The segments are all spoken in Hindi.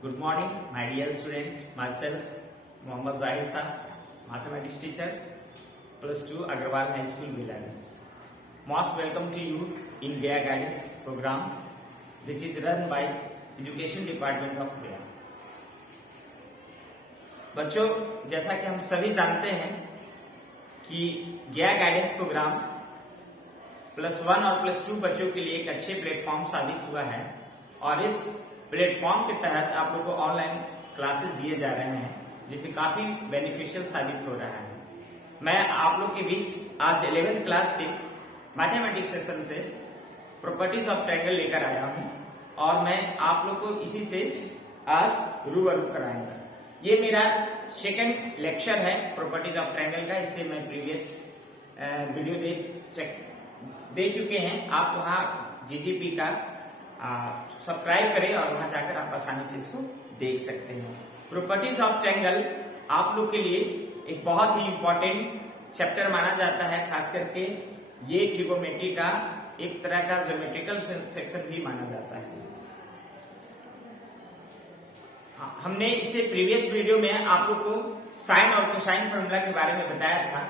Good morning, my dear student. Myself, Mohammad Zahid Sir, mathematics teacher, +2 Agarwal High School, Villages. Most welcome to you in Gaya Guidance program. This is run by Education Department of Gaya. बच्चों, जैसा कि हम सभी जानते हैं कि गया गाइडेंस प्रोग्राम +1 और +2 बच्चों के लिए एक अच्छे प्लेटफॉर्म साबित हुआ है और इस प्लेटफॉर्म के तहत आप लोगों को ऑनलाइन क्लासेस दिए जा रहे हैं जिससे काफी बेनिफिशियल साबित हो रहा है। मैं आप लोग के बीच आज 11th क्लास से मैथमेटिक्स सेशन से प्रॉपर्टीज ऑफ ट्रायंगल लेकर आया हूं और मैं आप लोग को इसी से आज रूबरू कराऊंगा। ये मेरा सेकंड लेक्चर है प्रॉपर्टीज ऑफ ट्रायंगल का। इससे मैं प्रीवियस वीडियो दे चुके हैं। आप वहां जीजीपी का सब्सक्राइब करें और वहां जाकर आप आसानी से इसको देख सकते हैं। प्रॉपर्टीज ऑफ ट्रायंगल आप लोग के लिए एक बहुत ही इंपॉर्टेंट चैप्टर माना जाता है, खास करके ये ट्रिगोनोमेट्री का एक तरह का ज्योमेट्रिकल सेक्शन भी माना जाता है। हमने इससे प्रीवियस वीडियो में आप लोग को साइन और कोसाइन फॉर्मूला के बारे में बताया था।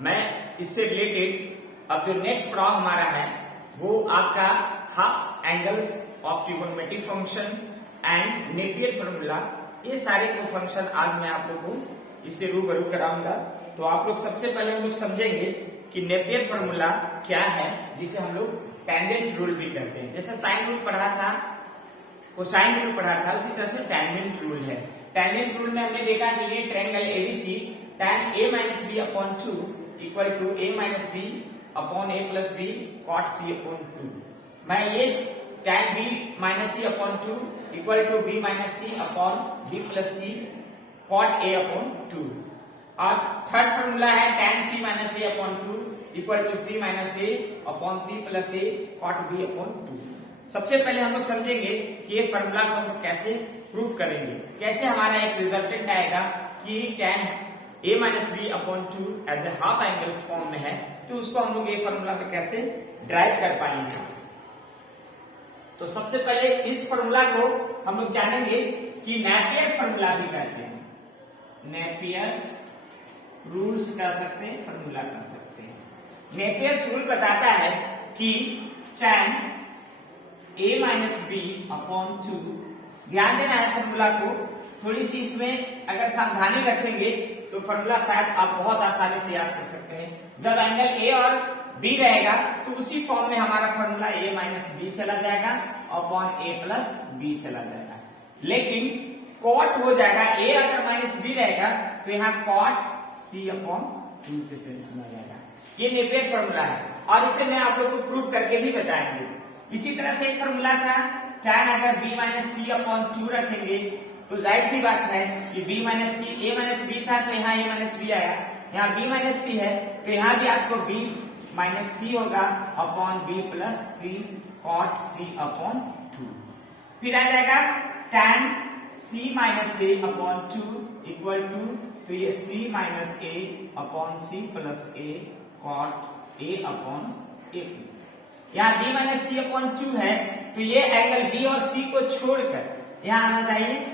मैं इससे रिलेटेड अब जो नेक्स्ट पड़ाव हमारा है वो आपका half angles of trigonometric function and Napier formula, ये सारे को फंक्शन आज मैं आप लोग को इससे रूबरू कराऊंगा। तो आप लोग सबसे पहले हम लोग समझेंगे कि नेपियर फॉर्मूला क्या है, जिसे हम लोग टेंजेंट रूल भी कहते हैं। जैसे साइन रूल पढ़ा था, कोसाइन रूल पढ़ा था, उसी तरह से टेंजेंट रूल है। टेंजेंट रूल में हमने देखा कि ये triangle ABC tan a minus b upon 2 equal to a minus b upon a plus b cot c upon 2। मैं ये tan b minus c upon 2 equal to b minus c upon b plus c cot a upon 2। और थर्ड फॉर्मूला है tan c minus a upon 2 equal to c minus a upon c plus a cot b upon 2। सबसे पहले हम लोग समझेंगे कि ये फॉर्मूला को हम कैसे प्रूव करेंगे, कैसे हमारा एक रिजल्टेंट आएगा कि tan a minus b upon 2 as a half angles form में है, तो उसको हम लोग ये फॉर्मूला में कैसे ड्राइव कर पाएंगे। तो सबसे पहले इस फॉर्मूला को हम लोग जानेंगे कि नेपियर फॉर्मूला भी कहते हैं, नेपियर्स रूल्स कह सकते हैं, फॉर्मूला कह सकते हैं। नेपियर्स रूल बताता है कि tan a minus b upon 2, ध्यान देना है फॉर्मूला को, थोड़ी सी इसमें अगर सावधानी रखेंगे तो फॉर्मूला शायद आप बहुत आसानी से याद कर सकते हैं। जब एंगल ए और बी रहेगा तो उसी फॉर्म में हमारा फॉर्मूला a माइनस बी चला जाएगा अपॉन a प्लस बी चला जाएगा। लेकिन कॉट हो जाएगा, a अगर माइनस बी रहेगा तो यहाँ कॉट c अपॉन 2 के सेंस में आ जाएगा। ये नेपियर फॉर्मूला है और इसे मैं आप लोग को प्रूव करके भी बताएंगे। इसी तरह से एक फॉर्मूला था tan अगर b माइनस सी अपॉन 2 रखेंगे तो जाहिर सी बात है कि b minus c, a minus b था तो यहाँ a माइनस बी आया, यहाँ b माइनस सी है तो यहाँ भी आपको b माइनस सी होगा upon b plus c cot c upon 2। फिर आ जाएगा tan c minus a upon 2 equal to, तो ये c minus a upon c plus a cot a upon a। यहाँ b माइनस सी अपॉन 2 है तो ये एंगल b और c को छोड़कर यहाँ आना चाहिए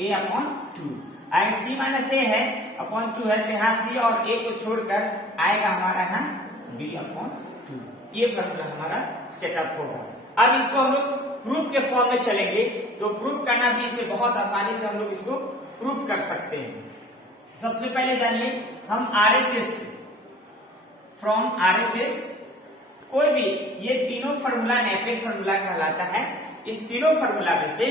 a अपॉन 2। अगर c माइनस a है अपॉन 2 है तो यहाँ c और a को छोड़कर आएगा हमारा यहाँ b अपॉन 2। ये फॉर्मूला हमारा सेटअप होगा। अब इसको हम लोग प्रूफ के फॉर्म में चलेंगे तो प्रूफ करना भी इसे बहुत आसानी से हम लोग इसको प्रूफ कर सकते हैं। सबसे पहले जानिए हम RHS, फ्रॉम RHS कोई भी, ये तीनों फॉर्मूला नेपियर फॉर्मूला कहलाता है। इस तीनों फॉर्मूला में से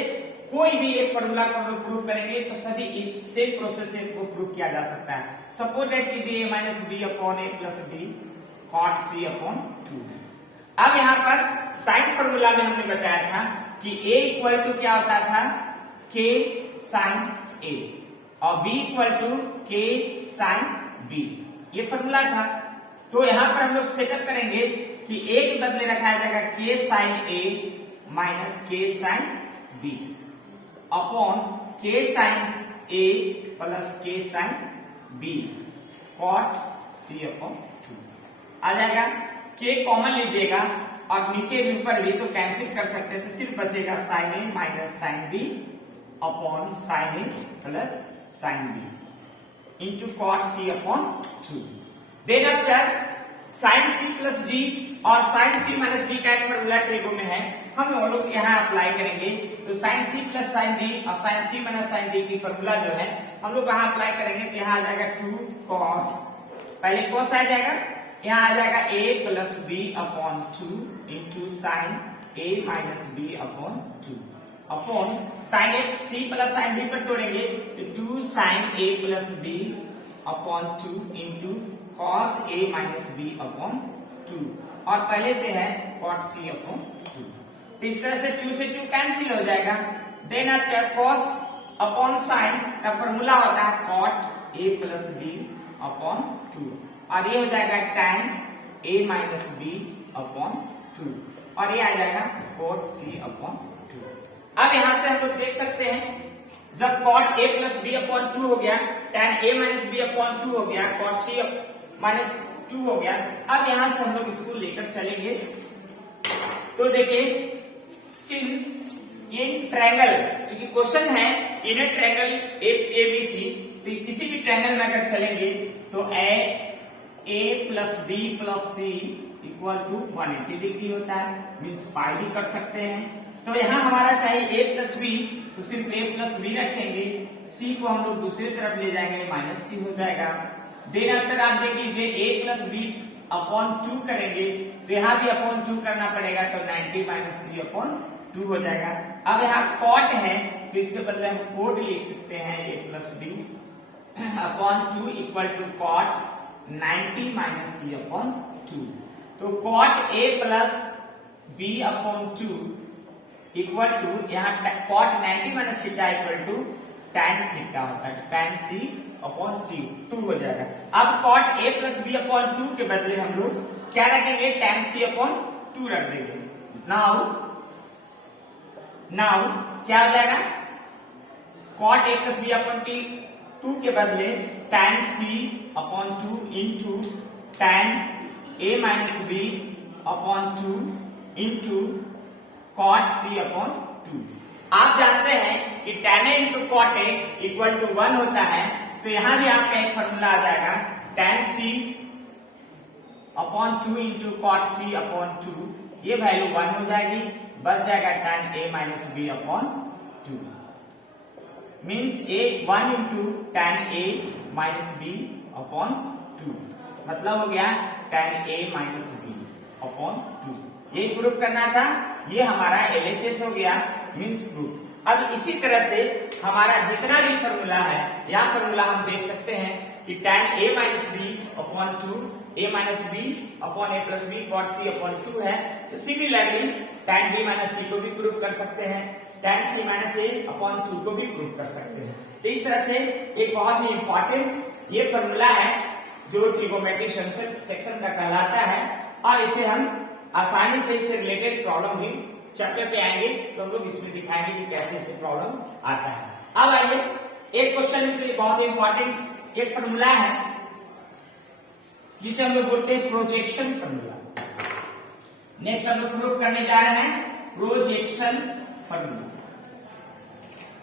कोई भी एक फॉर्मूला को हम लोग प्रूव करेंगे तो सभी इस सेम प्रोसेस से को प्रूव किया जा सकता है। सपोज दैट कीजिए a minus B upon a plus b cot c upon 2। अब यहाँ पर साइन फॉर्मूला में हमने बताया था कि a इक्वल टू क्या होता था, k साइन a और b equal to k sine b, ये फॉर्मूला था। तो यहाँ पर हम लोग सेटअप करेंगे कि a के बदले रखा जाएगा k sine a minus k sine b upon k sine a plus k sine b cot c upon 2 आ जाएगा। k कॉमन लीजिएगा और नीचे ऊपर भी तो कैंसिल कर सकते हैं, तो सिर्फ बचेगा sine a minus sine b upon sine a plus sine b into cot c upon 2। Then after sine c plus d और साइन सी माइनस डी का एक फॉर्मूला ट्रिगो में है, हम लोग यहाँ अप्लाई करेंगे। तो sine c plus sine d और sine c minus sine d की फॉर्मूला जो है हम लोग यहाँ अप्लाई करेंगे। तो यहाँ आ जाएगा 2 cos, पहले cos आ जाएगा, यहाँ आ जाएगा a plus B upon 2 into sine a minus B upon 2 upon sine a c plus sine d पर तोड़ेंगे तो 2 sine a plus B upon 2 into cos a minus B upon 2 और पहले से है cot c अपॉन 2। तो इस तरह से 2 से 2 कैंसिल हो जाएगा। Then after cos upon sine का फॉर्मूला होता है cot a plus B upon 2 और ये हो जाएगा tan a minus B upon 2 और ये आ जाएगा cot c अपॉन 2। अब यहां से हम लोग देख सकते हैं जब cot a plus B upon 2 हो गया, tan a minus B upon 2 हो गया, cot c माइनस 2 हो गया। अब यहां से हम लोग इसको लेकर चलेंगे। तो देखिए सिंस इन ट्रायंगल, क्योंकि क्वेश्चन है इन ए ट्रायंगल ए बी सी, तो किसी भी ट्रायंगल में अगर चलेंगे तो A plus B plus C equal to 180 degree होता है, मीन्स पाई भी कर सकते हैं। तो यहाँ हमारा चाहिए a प्लस बी, तो सिर्फ a प्लस बी रखेंगे, c को हम लोग दूसरी तरफ ले जाएंगे, माइनस सी हो जाएगा। देन आफ्टर आप देख लीजिए a प्लस बी अपॉन 2 करेंगे तो यहाँ भी अपॉन 2 करना पड़ेगा, तो 90 माइनस सी अपॉन 2 हो जाएगा। अब यहाँ कॉट है तो इसके बदले हम कोट लिख सकते हैं a plus B upon 2 equal to cot 90 minus C upon 2। तो cot a plus B upon 2 equal to यहाँ cot 90 minus theta equal to tan theta होता है, tan c अपॉन 2 हो जाएगा। अब cot a plus B upon 2 के बदले हम लोग क्या रखेंगे, tan c अपॉन 2 रख देंगे। नाउ क्या हो जाएगा, cot a plus B upon 2 के बदले tan c upon 2 into tan a minus B upon 2 into cot c upon 2। आप जानते हैं कि tan a into cot a equal to 1 होता है, तो यहां भी आपका एक फॉर्मूला आ जाएगा tan c upon 2 into cot c upon 2, ये वैल्यू 1 हो जाएगी, बच जाएगा tan a minus B upon 2, means a 1 into tan a minus B upon 2, मतलब हो गया tan a minus B upon 2। ये प्रूफ करना था, ये हमारा LHS हो गया, मीन्स प्रूफ। अब इसी तरह से हमारा जितना भी फॉर्मूला है, यह फॉर्मूला हम देख सकते हैं कि tan a minus B upon 2, a minus B upon a plus b cot c upon 2 है। तो similarly tan b minus c को भी प्रूफ कर सकते हैं, tan c minus a upon 2 को भी प्रूफ कर सकते हैं। तो इस तरह से एक बहुत ही इंपॉर्टेंट ये फॉर्मूला है जो ट्रिगोनोमेट्री सेक्शन का कहलाता है, और इसे हम आसानी से इससे रिलेटेड प्रॉब्लम भी चैप्टर पे आएंगे तो हम लोग इसमें दिखाएंगे कि कैसे इसे प्रॉब्लम आता है। अब आइए एक क्वेश्चन इसलिए बहुत इंपॉर्टेंट एक फॉर्मूला है जिसे हम लोग बोलते हैं प्रोजेक्शन फॉर्मूला। नेक्स्ट हम लोग प्रूव करने जा रहे हैं प्रोजेक्शन फॉर्मूला।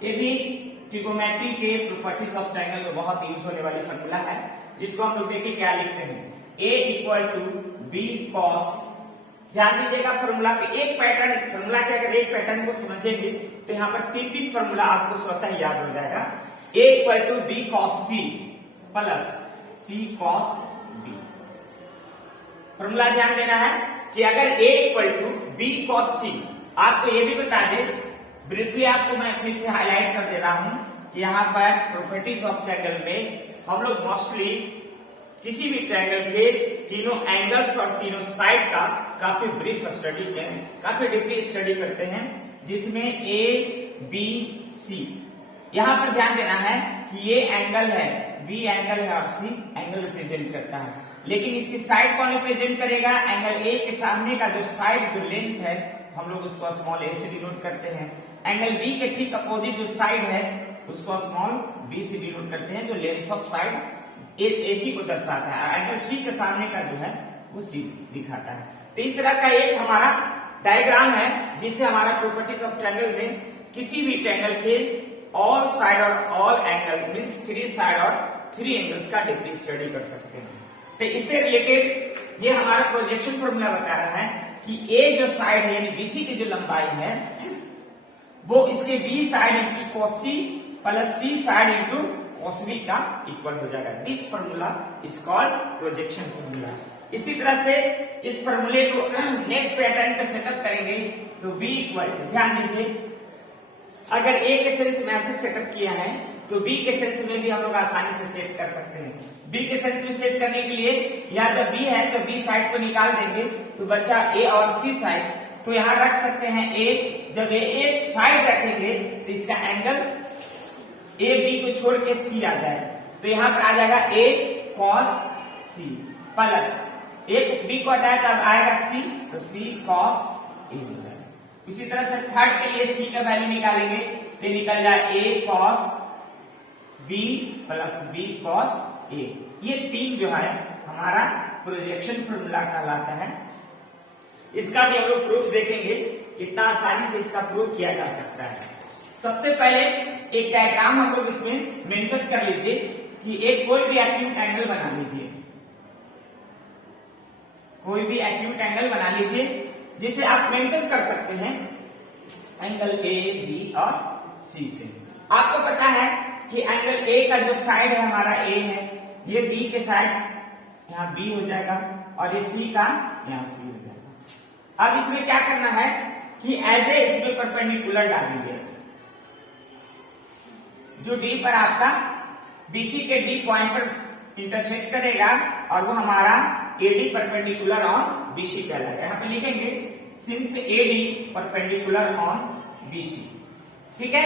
ये भी ट्रिगोनोमेट्री के प्रॉपर्टीज ऑफ ट्रायंगल में बहुत यूज होने वाली फॉर्मूला है, जिसको हम लोग देखिए क्या लिखते हैं, a equal to B cos. ध्यान दीजिएगा फॉर्मूला पे, एक पैटर्न फॉर्मूला के अगर एक पैटर्न को समझेंगे तो यहाँ पर 3 फॉर्मूला आपको स्वतः याद हो जाएगा। a equal to B cos C plus C cos B. Formula ध्यान देना है कि अगर a equal to B cos C, आपको ये भी बता दे, ब्रीफली आपको मैं फिर से हाईलाइट कर दे रहा हूं कि यहाँ पर प्रॉपर्टीज ऑफ ट्रायंगल में हम लोग मोस्टली किसी भी ट्रायंगल के तीनों एंगल्स और तीनों साइड का काफी ब्रीफ स्टडी काफी डीपली स्टडी करते हैं, जिसमें ए बी सी। यहाँ पर ध्यान देना है कि ये एंगल है, बी एंगल है और सी एंगल रिप्रेजेंट करता है, लेकिन इसकी साइड कौन रिप्रेजेंट करेगा, एंगल ए के सामने का जो साइड जो लेंथ है हम लोग उसको स्मॉल ए से डिनोट करते हैं, एंगल बी के ठीक अपोजिट जो साइड है उसको स्मॉल बी से डिनोट करते हैं, जो लेंथ ऑफ साइड AC को दर्शाता है। एंगल सी के सामने का जो है वो सी दिखाता है। तो इस तरह का एक हमारा डायग्राम है जिससे हमारा प्रॉपर्टीज ऑफ ट्रायंगल में किसी भी ट्रायंगल के ऑल साइड और ऑल एंगल मीन्स 3 साइड और 3 एंगल्स का डिग्री स्टडी कर सकते हैं। तो इससे रिलेटेड ये हमारा प्रोजेक्शन फॉर्मूला बता रहा है कि ए जो साइड है यानी बीसी की जो लंबाई है वो इसके B side into cos C plus C side into cos B का इक्वल हो जाएगा। This formula is called projection formula. इसी तरह से इस फॉर्मूले को नेक्स्ट पैटर्न पे सेटअप करेंगे तो B इक्वल, ध्यान दीजिए, अगर A के सेंस में ऐसे सेटअप किया है तो B के सेंस में भी हम लोग आसानी से सेट कर सकते हैं। B के सेंस में सेट करने के लिए यहाँ जब B है तो B साइड को निकाल देंगे तो बचा A और C साइड, तो यहाँ रख सकते हैं A। जब ये एक साइड रखेंगे तो इसका एंगल A B को छोड़ के C आ जाएगा, तो यहाँ पर आ जाएगा A cos C प्लस एक B को हटाया तब आएगा C, तो C cos A हो जाएगा। इसी तरह से थर्ड के लिए C का वैल्यू निकालेंगे तो निकल जाए A cos B plus B cos A। ये तीन जो है हमारा प्रोजेक्शन फॉर्मूला कहलाता है। इसका भी हम लोग प्रूफ देखेंगे, कितना आसानी से इसका प्रूफ किया जा सकता है। सबसे पहले एक डायग्राम हम लोग इसमें मेंशन कर लीजिए कि एक कोई भी एक्यूट एंगल बना लीजिए, कोई भी एक्यूट एंगल बना लीजिए जिसे आप मेंशन कर सकते हैं एंगल ए बी और सी से। आपको पता है कि एंगल ए का जो साइड है हमारा ए है, ये बी के साइड यहाँ बी हो जाएगा और ये सी का यहाँ सी हो जाएगा। अब इसमें क्या करना है कि एज ए इसमें परपेंडिकुलर डालेंगे, जो डी पर आपका बीसी के डी पॉइंट पर इंटरसेक्ट करेगा और वो हमारा एडी परपेंडिकुलर ऑन बीसी कहलाएगा। यहाँ पे लिखेंगे since AD perpendicular on BC, ठीक है।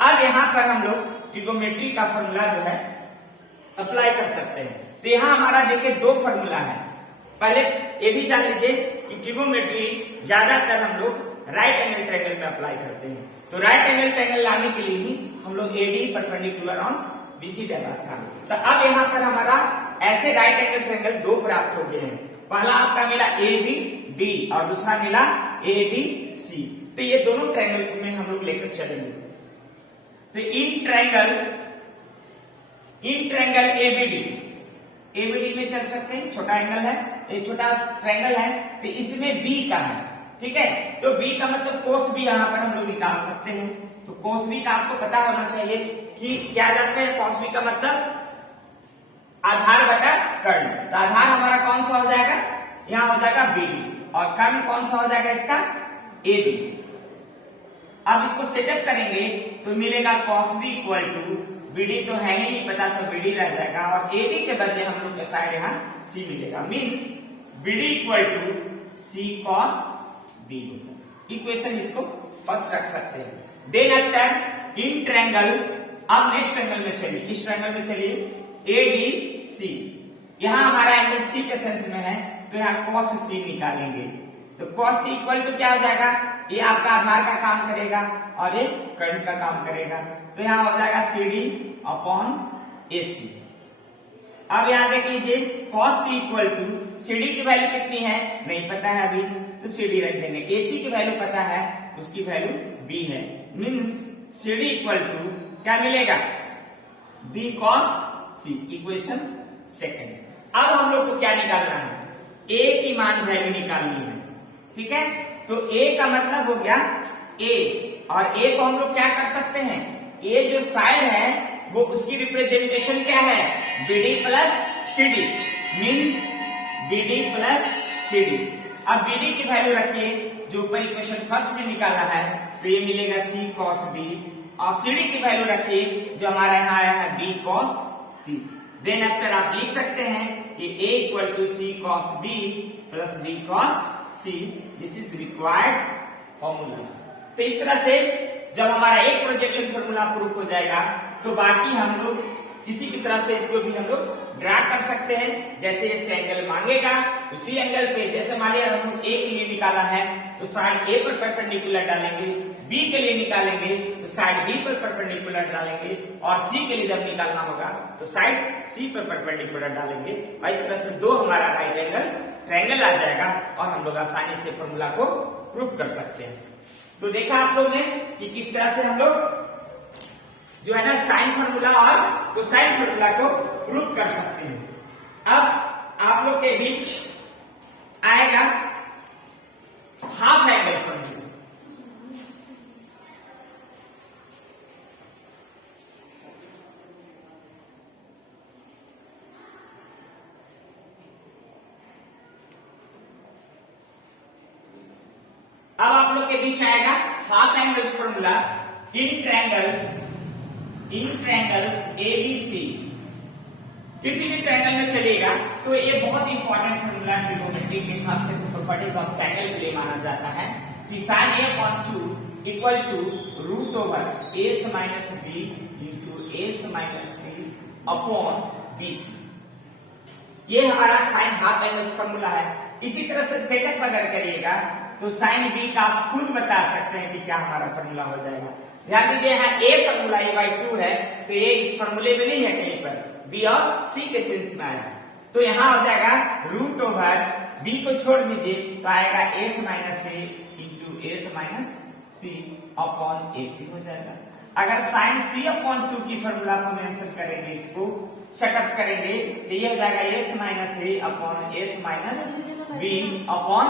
अब यहाँ पर हम लोग ट्रिगोमेट्री का फॉर्मूला जो है अप्लाई कर सकते हैं। तो यहाँ हमारा देखिए दो फॉर्मूला है। पहले ये भी जान लीजिए कि ट्रिगोमेट्री ज्यादातर हम लोग राइट एंगल ट्रायंगल में अप्लाई करते हैं, तो राइट एंगल ट्रायंगल लाने के लिए ही हम लोग एडी परपेंडिकुलर ऑन बीसी डाला था। तो अब यहाँ पर हमारा ऐसे राइट एंगल ट्रायंगल दो प्राप्त हो गए हैं। पहला आपका मिला ए बी डी और दूसरा मिला ए बी सी। तो ये दोनों ट्रायंगल में हम लोग लेकर चलेंगे। तो इन ट्रायंगल एबीडी में चल सकते हैं, छोटा एंगल है, एक छोटा ट्रायंगल है, तो इसमें बी का है, ठीक है। तो बी का मतलब कोस बी यहाँ पर हम लोग निकाल सकते हैं। तो कोस बी का आपको पता होना चाहिए कि क्या जाते हैं, कोस बी का मतलब आधार बटा कर्ण। तो आधार हमारा कौन सा हो जाएगा, यहाँ हो जाएगा बीडी और कर्ण कौन सा हो जाएगा इसका एबी। अब इसको सेटअप करेंगे तो मिलेगा cos b equal to BD तो है ही नहीं पता, तो बीडी रह जाएगा और एबी के बदले हम लोग के साइड यहाँ सी मिलेगा, means BD equal to c cos b। Equation इसको फर्स्ट रख सकते हैं। देन आफ्टर इन ट्रायंगल, अब नेक्स्ट ट्रायंगल में चलिए, इस ट्रायंगल में चलिए एडीसी। यहाँ हमारा एंगल सी के सेंस में है तो यहाँ cos c निकालेंगे। तो cos c इक्वल टू क्या हो जाएगा, ये आपका आधार का काम करेगा और ये कर्ण का काम करेगा, तो यहाँ हो जाएगा CD अपॉन AC। अब यहाँ देख लीजिए cos c equal to CD की वैल्यू कितनी है नहीं पता है अभी, तो CD रख देंगे। AC की वैल्यू पता है, उसकी वैल्यू B है, मीन्स CD इक्वल टू क्या मिलेगा B cos C। Equation second. अब हम लोग को क्या निकालना है, A की मान वैल्यू निकालनी है, ठीक है। तो A का मतलब हो गया A, और A को हम लोग क्या कर सकते हैं, A जो साइड है वो उसकी रिप्रेजेंटेशन क्या है BD plus CD, means BD plus CD। अब BD की वैल्यू रखिए जो ऊपर इक्वेशन फर्स्ट में निकाला है, तो ये मिलेगा C cos B, और CD की वैल्यू रखिए जो हमारा यहाँ आया है B cos C। Then after आप लिख सकते हैं कि A equal to C cos B plus B cos C, this is required formula. तो इस तरह से जब हमारा एक प्रोजेक्शन फॉर्मूला प्रूफ हो जाएगा तो बाकी हम लोग किसी भी तरह से इसको भी हम लोग ड्रा कर सकते हैं। जैसे जैसे एंगल मांगेगा उसी एंगल पे, जैसे मान लिया हम लोग ए के लिए निकाला है तो साइड ए पर परपेंडिकुलर डालेंगे, बी के लिए निकालेंगे तो साइड बी पर परपेंडिकुलर डालेंगे, और सी के लिए जब निकालना होगा तो साइड सी पर परपेंडिकुलर डालेंगे। और इस तरह से दो हमारा राइट एंगल ट्रायंगल आ जाएगा और हम लोग आसानी से फॉर्मूला को प्रूफ कर सकते हैं। तो देखा आप लोग ने कि किस तरह से हम लोग जो है ना साइन फॉर्मूला और कोसाइन फॉर्मूला को प्रूव कर सकते हैं। अब आप लोग के बीच आएगा हाफ एंगल फॉर्मूला। अब आप लोग के बीच आएगा half angles formula in triangles ABC. किसी भी ट्रायंगल में चलेगा तो ये बहुत इंपॉर्टेंट फॉर्मूला ट्रिगोनोमेट्री में खास करके प्रॉपर्टीज ऑफ ट्रायंगल के लिए माना जाता है कि sin a upon 2 equal to root over a minus b into a minus c upon bc। ये हमारा साइन हाफ एंगल्स फॉर्मूला है। इसी तरह से सेकंड अगर करिएगा तो साइन बी का आप खुद बता सकते हैं कि क्या हमारा फॉर्मूला हो जाएगा। ध्यान दीजिए यहाँ ए फॉर्मूला a/2 है तो ये इस फॉर्मूले में नहीं है कहीं पर, बी और सी के सेंस में आया तो यहाँ हो जाएगा रूट ओवर बी को छोड़ दीजिए तो आएगा S minus a into S minus C upon ए सी हो जाएगा। अगर साइन सी अपॉन 2 की फॉर्मूला को मेंशन करेंगे, इसको सेटअप करेंगे तो ये हो जाएगा एस माइनस ए upon S minus B upon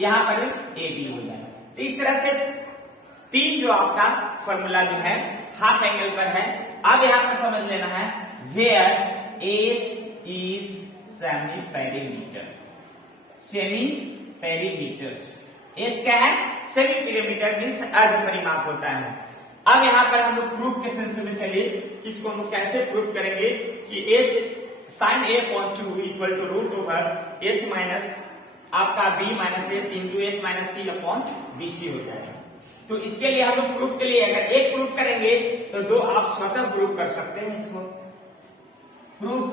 यहाँ पर ए बी हो जाएगा। तो इस तरह से तीन जो आपका फॉर्मूला जो है हाफ एंगल पर है। अब यहाँ पर समझ लेना है where s is semi perimeter. Semi perimeters s क्या है? सेमी पेरीमीटर मीन्स अर्ध परिमाप होता है। अब यहाँ पर हम लोग प्रूफ के सेंस में चलिए कि इसको हम लोग कैसे प्रूफ करेंगे कि s sine a upon 2 equal to root over S minus आपका b minus a into S minus C upon B c हो जाएगा। तो इसके लिए हम लोग प्रूफ के लिए अगर एक प्रूफ करेंगे तो दो आप स्वतः प्रूफ कर सकते हैं। इसको प्रूफ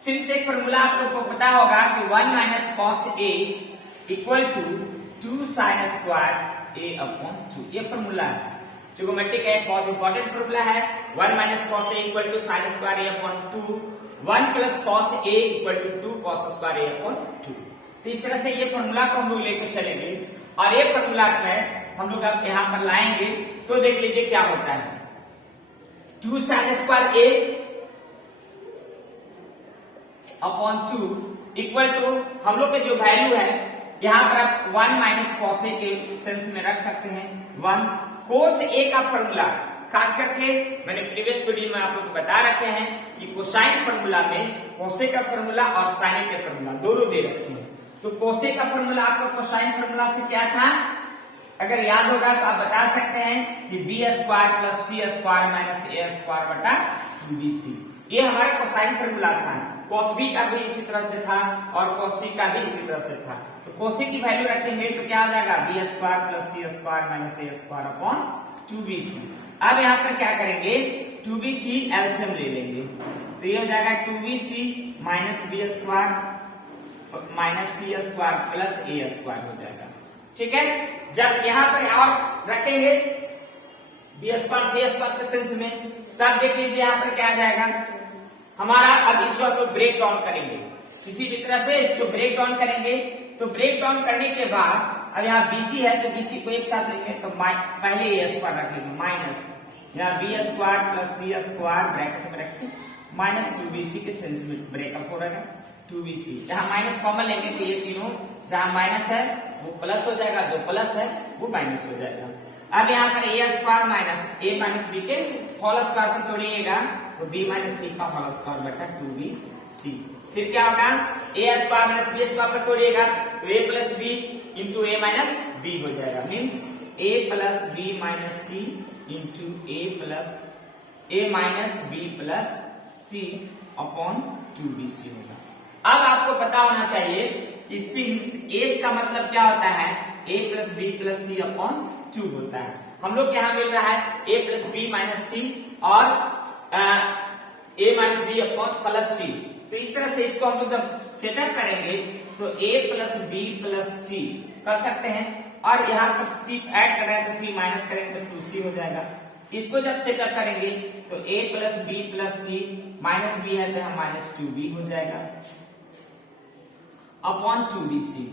सिंस एक फॉर्मूला आप लोग को पता होगा कि 1 minus cos a equal to 2 sine square A upon 2। ये फॉर्मूला है ट्रिगोनोमेट्री का एक बहुत इंपॉर्टेंट फॉर्मूला है। 1 minus cos a equal to sine square A upon 2, 1 plus cos a equal to 2 cos square A upon 2। तो इस तरह से ये फॉर्मूला को हम लोग लेकर चलेंगे और ये फॉर्मूला में हम लोग अब यहाँ पर लाएंगे तो देख लीजिए क्या होता है। 2 sine square A upon 2 equal to हम लोग के जो वैल्यू है यहाँ पर आप 1 माइनस कॉस ए के सेंस में रख सकते हैं 1। कोस ए का फॉर्मूला खास करके मैंने प्रीवियस वीडियो में आप लोग को बता रखे हैं कि कोसाइन फॉर्मूला में कोसे का फॉर्मूला और साइन का फॉर्मूला दोनों दे रखे हैं। तो कोसे का फॉर्मूला आपका कोसाइन फॉर्मूला से क्या था? अगर याद होगा तो आप बता सकते हैं कि B square plus C square minus A square बटा 2bc। ये हमारा कोसाइन फॉर्मूला था। cos b का भी इसी तरह से था और cos c का भी इसी तरह से था। तो cos c की वैल्यू रखेंगे तो क्या हो जाएगा? B square plus C square minus A square upon 2bc। अब यहाँ पर क्या करेंगे? 2bc एलसीएम ले लेंगे तो ये हो जाएगा 2bc minus B square minus C square plus A square हो जाएगा। ठीक है, जब यहाँ पर और रखेंगे बी स्क्वायर सी स्क्वायर के सेंस में तब देख लीजिए यहाँ पर क्या आ जाएगा हमारा। अब इसको आप ब्रेक डाउन करेंगे किसी भी तरह से, इसको ब्रेक डाउन करेंगे तो ब्रेक डाउन करने के बाद अब यहाँ BC है तो BC को एक साथ लेंगे तो पहले ए स्क्वायर रख लेंगे माइनस यहाँ B square plus C square bracket में रखें माइनस 2bc के सेंस में ब्रेकअप हो रहेगा 2bc। यहाँ माइनस कॉमन लेंगे तो ये तीनों जहाँ माइनस है वो प्लस हो जाएगा, जो प्लस है वो माइनस हो जाएगा। अब यहाँ पर ए स्क्वायर माइनस ए माइनस बी के होल स्क्वायर पर तोड़िएगा तो बी माइनस सी का होल स्क्वायर बटा 2bc। फिर क्या होगा? ए स्क्वायर माइनस बी स्क्वायर पर तोड़िएगा तो A plus B into A minus B हो जाएगा। मीन्स ए plus B minus C into ए माइनस बी प्लस सी अपॉन 2bc होगा। अब आपको पता होना चाहिए कि सिंस एस का मतलब क्या होता है? a plus B plus C upon 2 होता है। हम लोग यहाँ मिल रहा है a plus B minus C और a minus B upon plus C. तो इस तरह से इसको हम लोग जब सेटअप करेंगे तो a प्लस बी प्लस सी कर सकते हैं और यहाँ पर c ऐड कर रहे हैं तो c माइनस करेंगे तो 2c हो जाएगा। इसको जब सेटअप करेंगे तो a plus B plus c minus b है तो यहाँ माइनस 2b हो जाएगा अपॉन 2bc।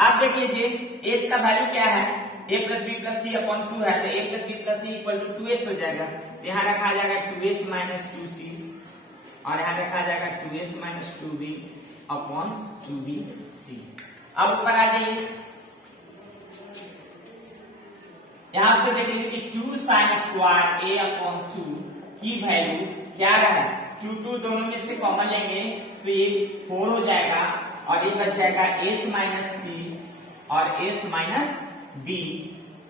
आप देख लीजिए एस का वैल्यू क्या है? a plus B plus C upon 2 है, तो a plus B plus C equal to 2s हो जाएगा। यहाँ रखा जाएगा 2s माइनस 2c और यहाँ रखा जाएगा 2s minus 2b upon 2bc। अब ऊपर आ जाइए, यहां से देख लीजिए कि 2 साइन स्क्वायर a अपॉन 2 की वैल्यू क्या रहा, 2 दोनों में से कॉमन लेंगे तो ये 4 हो जाएगा और ये बच जाएगा s माइनस सी और s माइनस b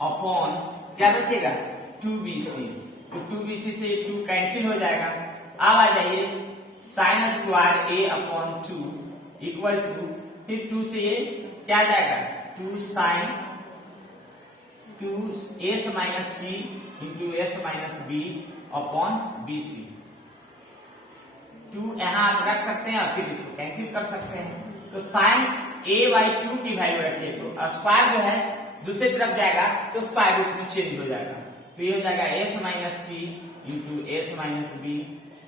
अपॉन क्या बचेगा 2bc। तो 2bc से 2 कैंसिल हो जाएगा। अब आ जाइए sine square a upon 2 equal to, फिर 2 से ये क्या जाएगा 2 sine 2s minus C into s minus B upon B C. 2 यहाँ आप रख सकते हैं और फिर इसको कैंसिल कर सकते हैं। तो साइन a बाई 2 की वैल्यू रखिए तो स्क्वायर जो है दूसरी तरफ जाएगा तो स्क्वायर रूट में चेंज हो जाएगा, तो ये हो जाएगा s minus C into s minus B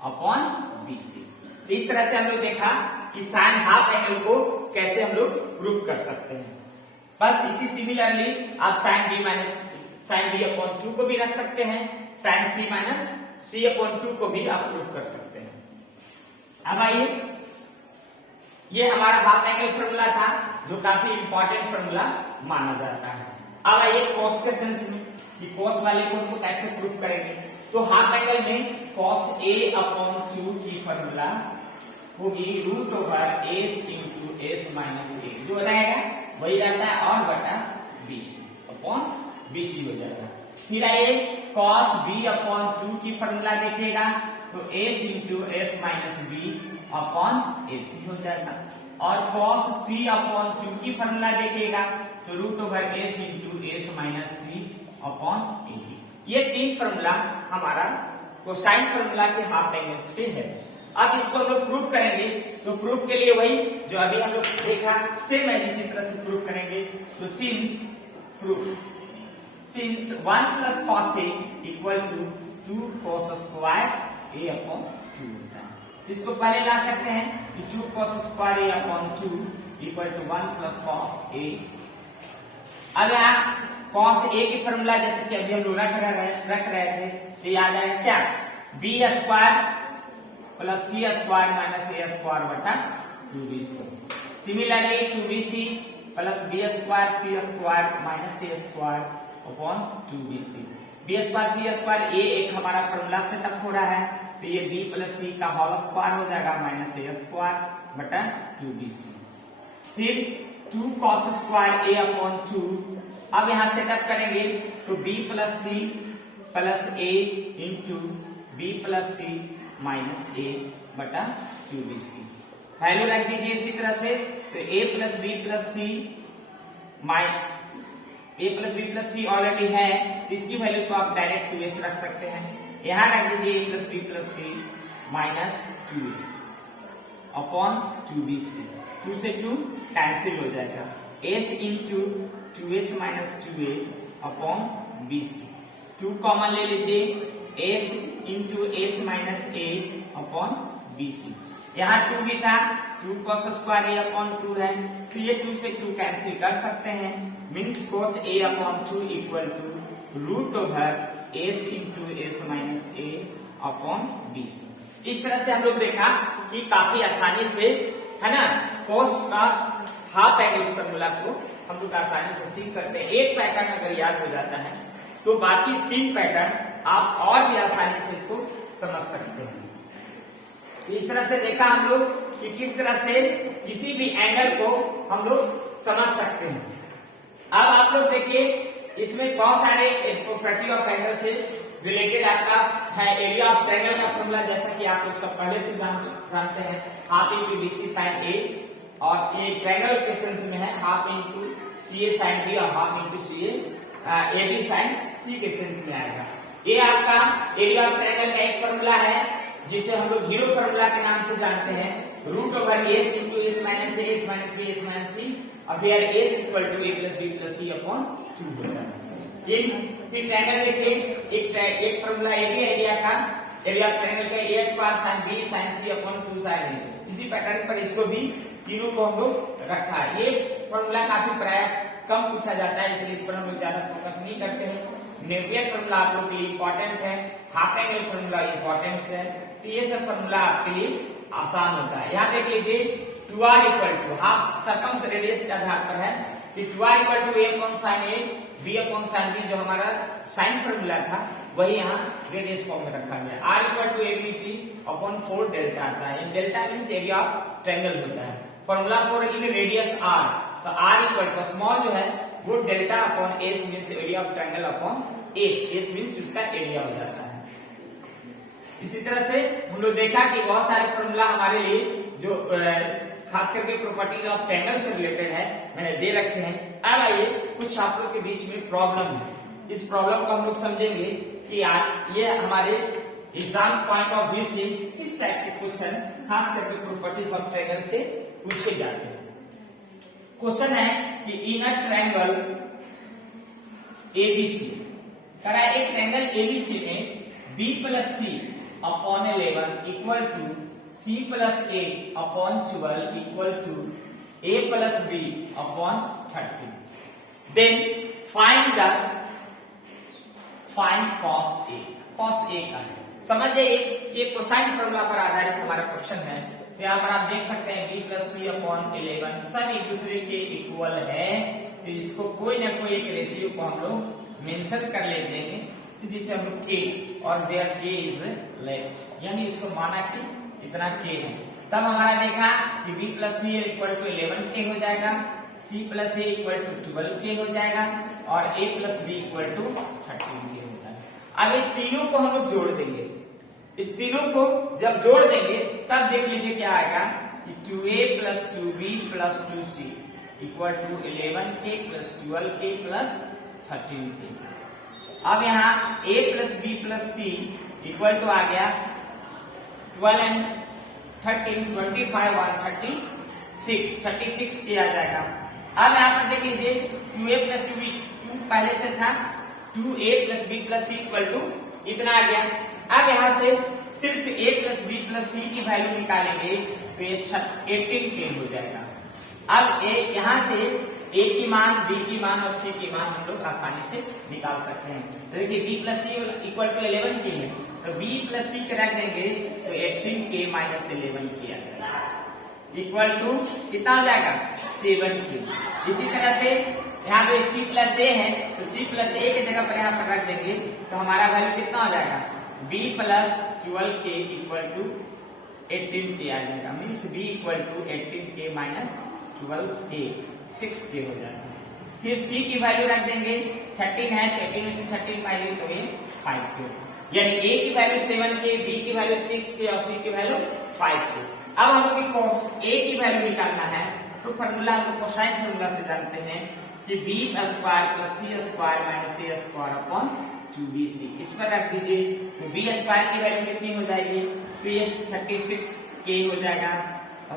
upon B C. तो इस तरह से हम लोग देखा कि साइन हाफ एंगल को कैसे हम लोग प्रूव कर सकते हैं। बस इसी सिमिलरली आप sine b minus sine b upon 2 को भी रख सकते हैं, sine c minus c upon 2 को भी आप प्रूव कर सकते हैं। अब आइए, ये हमारा हाफ एंगल फॉर्मूला था जो काफी इंपॉर्टेंट फॉर्मूला माना जाता है। अब आइए कॉस के सेंस में कि कॉस वाले को हम कैसे प्रूव करेंगे। तो हाफ एंगल में कॉस a अपॉन 2 की फॉर्मूला होगी root over S into S minus A, जो रहेगा वही रहता है और बटा बीसी अपॉन बीसी हो जाएगा। फिर आइए कॉस बी अपॉन 2 की फॉर्मूला देखिएगा तो s into S minus B upon ac हो जाएगा, और कॉस सी अपॉन 2 की फॉर्मूला देखिएगा तो root over S into S minus C upon A. ये तीन फॉर्मूला हमारा कोसाइन फॉर्मूला के हाफ एंगल्स पे है। अब इसको हम लोग प्रूव करेंगे, तो प्रूफ के लिए वही जो अभी हम लोग देखा सेम है, इसी तरह से प्रूव करेंगे। तो since 1 plus cos a equal to 2 cos square A upon 2 होता है। इसको पहले ला सकते हैं कि 2 cos square A upon 2 equal to 1 plus cos A. अब यहाँ कॉस ए की फॉर्मूला जैसे कि अभी हम लोग रख रहे थे, तो ये आ जाएगा क्या B square plus C square minus A square बटा 2bc। Similarly 2bc plus B square C square minus A square upon 2bc। B square C square A एक हमारा फॉर्मूला सेटअप हो रहा है, तो ये b प्लस सी का होल स्क्वायर हो जाएगा माइनस ए स्क्वायर बटा 2bc। फिर 2 कॉस स्क्वायर ए अपॉन 2, अब यहां सेटअप करेंगे तो b प्लस सी प्लस ए into B plus c minus ए बटा 2bc। वैल्यू रख दीजिए इसी तरह से, तो a plus B plus c already है, तो इसकी वैल्यू तो आप डायरेक्ट 2s रख सकते हैं। यहां रख दीजिए a plus B plus c minus 2 upon 2bc। 2 से 2 कैंसिल हो जाएगा, s into 2s minus 2a upon bc। 2 common ले लीजिए, s इंटू एस माइनस ए अपॉन बीसी। यहाँ 2 भी था, 2 कॉस स्क्वायर ए अपॉन 2 है, तो ये 2 से 2 कैंसिल कर सकते हैं, means cos a upon 2 equal to root over S into S minus A upon bc. इस तरह से हम लोग देखा कि काफी आसानी से है ना कॉस का हाफ एंगल्स फॉर्मूला को हम लोग आसानी से सीख सकते हैं। एक पैटर्न अगर याद हो जाता है तो बाकी 3 पैटर्न आप और भी आसानी से इसको समझ सकते हैं। इस तरह से देखा हम लोग कि किस तरह से किसी भी एंगल को हम लोग समझ सकते हैं। अब आप लोग देखिए, इसमें बहुत सारे प्रॉपर्टी ऑफ एंगल से रिलेटेड आपका है। एरिया ऑफ ट्रायंगल का फॉर्मूला जैसा कि आप लोग सब पहले से जानते हैं, half into BC sine A, और ये ट्रायंगल के सेंस में है half into C A sine B और half into C A B sine C के सेंस में आएगा। ये आपका एरिया ऑफ ट्रायंगल का एक फॉर्मूला है जिसे हम लोग हीरो फॉर्मूला के नाम से जानते हैं, root over S into S minus A S minus B S minus C, और फिर S equal to A plus B plus C upon 2 होता है। ये फिर ट्रायंगल देखिए, एक फॉर्मूला ये भी एरिया का, एरिया ऑफ ट्रायंगल का ए स्क्वायर साइन बी साइन सी अपॉन 2 साइन ए। इसी पैटर्न पर इसको भी तीनों को हम लोग रखा है। ये फॉर्मूला काफी कम पूछा जाता है, इसलिए इस पर हम लोग ज्यादा फोकस नहीं करते हैं। नेपियर फॉर्मूला आप लोग के लिए इंपॉर्टेंट है, हाफ एंगल फॉर्मूला इंपॉर्टेंट है, तो ये सब फॉर्मूला आपके लिए आसान होता है। यहाँ देख लीजिए 2r equal to half circum radius के आधार पर है कि 2r equal to a upon sine a b upon sine b, जो हमारा साइन फॉर्मूला था वही यहाँ रेडियस फॉर्म में रखा गया। r equal to abc upon 4 delta आता है। Delta means area of triangle होता है। Formula for in radius r, तो r इक्वल टू स्मॉल जो है वो delta upon s means area of triangle upon s means उसका एरिया हो जाता है। इसी तरह से हम लोग देखा कि बहुत सारे फॉर्मूला हमारे लिए जो खास करके प्रॉपर्टीज ऑफ ट्रायंगल से रिलेटेड है मैंने दे रखे हैं। अब आइए कुछ आप लोग के बीच में प्रॉब्लम है, इस प्रॉब्लम को हम लोग समझेंगे कि ये हमारे एग्जाम पॉइंट ऑफ व्यू से किस टाइप के क्वेश्चन खास करके प्रॉपर्टीज ऑफ ट्रायंगल से पूछे जाते हैं। क्वेश्चन है कि इन अ ट्रायंगल एबीसी, करा एक ट्रायंगल एबीसी में b plus C upon 11 equal to c plus a upon 12 equal to a plus b upon 13, then find cos a। cos a का है, समझ जाइए ये कोसाइन फॉर्मूला पर आधारित हमारा क्वेश्चन है। तो यहाँ पर आप देख सकते हैं b प्लस सी अपॉन 11 सब एक दूसरे के इक्वल है, तो इसको कोई ना कोई एक रेशियो को हम लोग मेंशन कर लेते हैं, तो जिसे हम लोग k और वेयर k इज लेफ्ट, यानी इसको माना कि इतना k है। तब हमारा देखा कि b plus C equal to 11k हो जाएगा, c plus a equal to 12k हो जाएगा और a plus b equal to 13k हो जाएगा। अब ये तीनों को हम लोग जोड़ देंगे, इस तीनों को जब जोड़ देंगे तब देख लीजिए क्या आएगा कि 2a plus 2b plus 2c equal to 11k plus 12k plus 13k। अब यहाँ a plus b plus c equal to आ गया 12 एंड 13 25 और 36 किया जाएगा। अब यहाँ पर देख लीजिए 2a प्लस 2b 2 पहले से था, 2a plus b plus c equal to इतना आ गया। अब यहाँ से सिर्फ a plus b plus c की वैल्यू निकालेंगे तो ये 18k हो जाएगा। अब यहाँ से a की मान, b की मान और c की मान हम लोग आसानी से निकाल सकते हैं। तो देखिए b plus C equal to 11k है, तो b प्लस सी रख देंगे तो 18k minus 11k equal to कितना हो जाएगा 7k। इसी तरह से यहाँ पे c प्लस a है, तो c प्लस a की जगह पर यहाँ पर रख देंगे तो हमारा वैल्यू कितना हो जाएगा b plus 12k equal to 18k आ जाएगा, means b equal to 18k minus 12k 6k हो जाएगा। फिर c की वैल्यू रख देंगे, 13 है तो 18 में से 13 वैल्यू तो ये 5k, यानी a की वैल्यू 7k, b की वैल्यू 6k और c की वैल्यू 5k। अब हम लोग cos a की वैल्यू निकालना है, तो फॉर्मूला हम लोग कोसाइन फॉर्मूला से जानते हैं कि b square plus c square minus a square upon 2bc। इस पर रख दीजिए तो b स्क्वायर की वैल्यू कितनी हो जाएगी, तो ये 36k हो जाएगा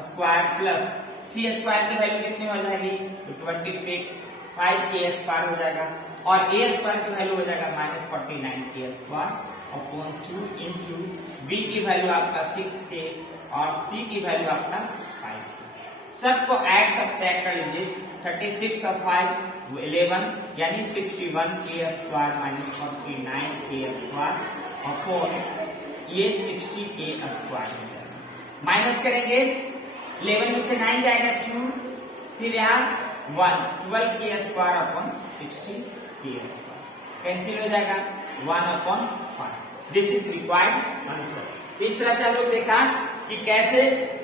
स्क्वायर, प्लस c स्क्वायर की वैल्यू कितनी हो जाएगी तो 25k स्क्वायर हो जाएगा और a स्क्वायर की वैल्यू हो जाएगा minus 49k square upon 2 into b की वैल्यू आपका 6k और c की वैल्यू आपका 5k। सबको ऐड सब्ट्रैक्ट कर लीजिए, 36 और 5 11 यानी 61k square minus 49k square upon ये 60k स्क्वायर हो जाएगा। माइनस करेंगे 11 में से 9 जाएगा 2, फिर यहाँ 1 12k square upon 60k cancel हो जाएगा 1 upon 5। This is required answer. इस तरह से हम लोग देखा कि कैसे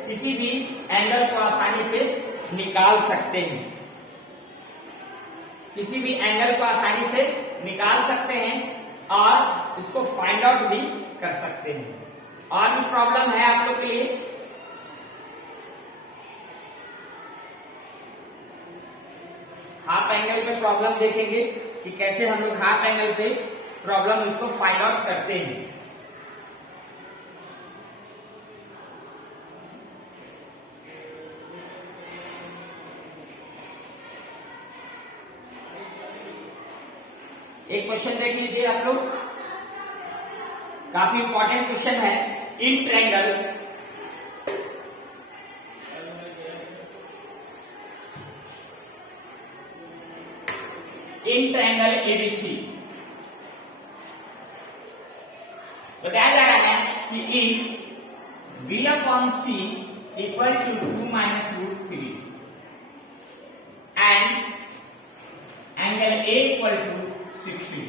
किसी भी एंगल को आसानी से निकाल सकते हैं, किसी भी एंगल को आसानी से निकाल सकते हैं और इसको फाइंड आउट भी कर सकते हैं। और भी प्रॉब्लम है आप लोग के लिए, हाफ एंगल पे प्रॉब्लम देखेंगे कि कैसे हम लोग हाफ एंगल पे प्रॉब्लम इसको फाइंड आउट करते हैं। एक क्वेश्चन देख लीजिए आप लोग, काफी इंपॉर्टेंट क्वेश्चन है। In triangles in triangle ABC बताया जा रहा है कि if b upon c equal to 2 minus root 3 and angle a equal to 60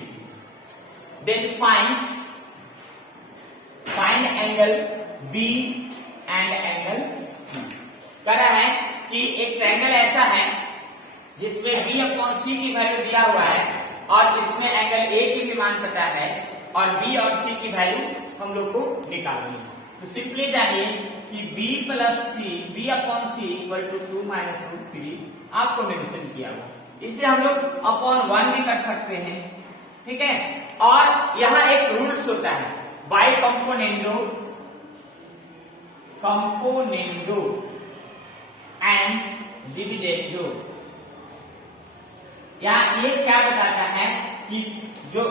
then find angle b and angle c. कह रहा है कि एक ट्रायंगल ऐसा है जिसमें बी अपॉन सी की वैल्यू दिया हुआ है और इसमें एंगल ए की भी मान पता है और बी और सी की वैल्यू हम लोग को निकालनी है। तो सिंपली जानिए कि b plus c b upon c equal to 2 minus root 3 आपको मेंशन किया हुआ। इसे हम लोग अपॉन 1 भी कर सकते हैं, ठीक है। और यहां एक रूल्स होता है बाय कंपोनेंडो एंड डिविडेंडो। यहां ये क्या बताता है कि जो